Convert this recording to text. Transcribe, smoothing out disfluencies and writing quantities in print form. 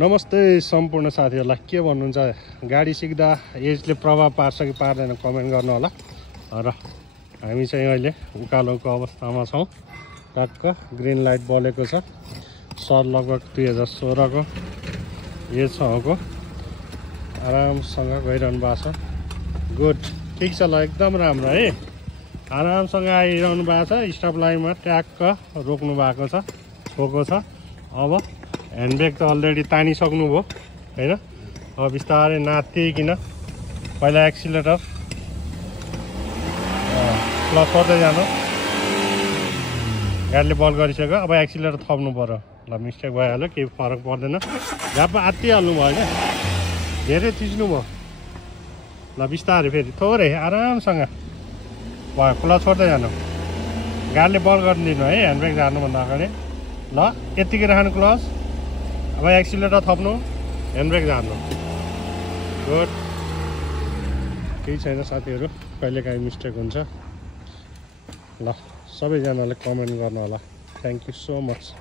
नमस्ते सम्पूर्ण साथीहरुलाई के भन्नुहुन्छ गाडी सिक्दा एजले प्रभाव पार्छ कि पार्दैन कमेन्ट गर्नु होला र हामी चाहिँ अहिले उकालोको अवस्थामा छौं टक्क ग्रीन लाइट बलेको छ सर लगभग 2016 को एज छको आरामसँग गइरहनु भएको छ गुड ठीक छ ल एकदम राम्रो है आरामसँग आइरहनु भएको छ स्टप लाइनमा ट्याक्क रोक्नु भएको छ छोको छ अब ह्यान्डब्रेक त अलरेडी तानिसक्नु भयो हैन अब बिस्तारै नातिकिन पहिला एक्सिलेटर क्लच छोड्दै जानु गाडीले बल गरिसक्यो अब एक्सिलेटर थप्नु पर्यो ल मिस्टेक भइहाल्यो केही फरक पर्दैन झ्यापमा आत्तिहाल्नु भयो क्या धेरै थिच्नु भयो ल बिस्तारै फेरि थोरै आरामसँग भयो क्लच छोड्दै जानु गाडीले बल गरिदिनु है ह्यान्डब्रेक झार्नुभन्दा अगाडि ल यतिकै राख्नु क्लच अब एक्सिलेटर थप्नु ह्यान्डब्रेक झार्नु गुड केही छैन साथीहरु कहिलेकाहीँ मिस्टेक हुन्छ ल सबैजनाले कमेन्ट गर्नु होला थ्यांक यू सो मच